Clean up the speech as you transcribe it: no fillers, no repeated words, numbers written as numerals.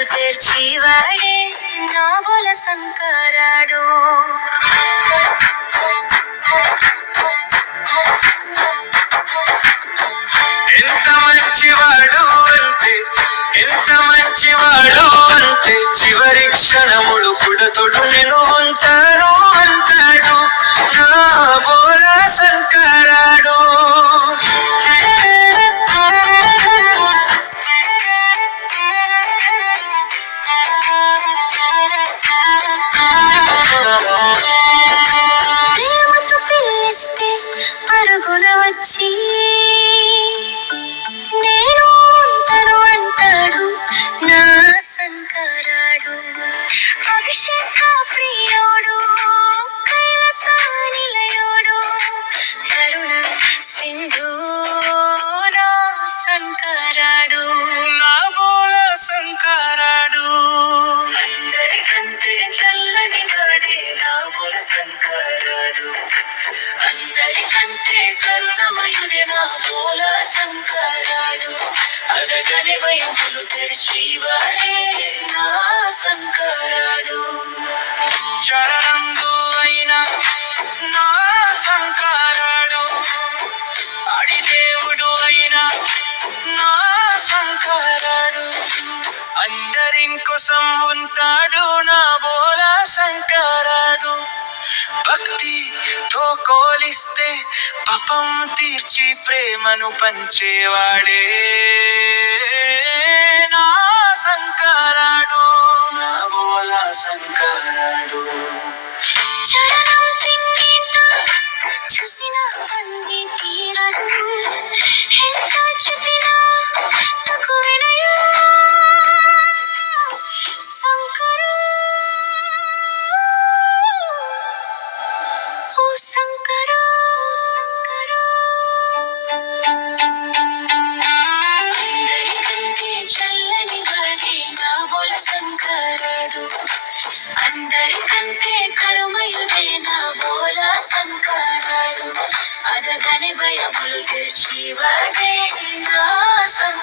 భయములు తెర్చివాడే నా బోల శంకరాడు. ఎంత మంచివాడు అంటే, ఎంత మంచివాడు అంటే, చివరి క్షణములు పుడతొడు నేను ఉంటాను అంటాడు నా బోల శంకరాడు. ప్రేమతో పిలిస్తే పరుగున వచ్చి నేను ఉంటాను అంటాడు నా శంకరాడు. అభిషేక ప్రియుడు, కైలాస నిలయుడు, కరుణ సింధు నా శంకరాడు. నా బోల శంకరాడు. అందరికంటే చల్లని వాడే నా బోల శంకరాడు. అందరికంటే కరుణమయుడే నా బోల శంకరాడు. అడగని భయములు తెరిచివాడే నా శంకరాడు. చరణంగు అయిన నా శంకరాడు, అడిదేవుడు అయిన నా శంకరాడు, అందరింకోసం ఉంటాడు నా బోల శంకరాడు. భక్తితో కోలిస్తే పాపం తీర్చి ప్రేమను పంచేవాడే నా శంకరాడు, నా బోల శంకరాడు. చరణం పింగీత చూసిన తండ్రి తీరడు. ఎంత చెప్పినా తగు వినయు శంకరు. ఓ శంకరు, శంకరు. అందరికంటే చల్లని వాడే నా బోల శంకరాడు. అందరికంటే కరుమయుడే నా బోల శంకరాడు. అడగని భయములు తెరిచివాడే నా శంకరాడు.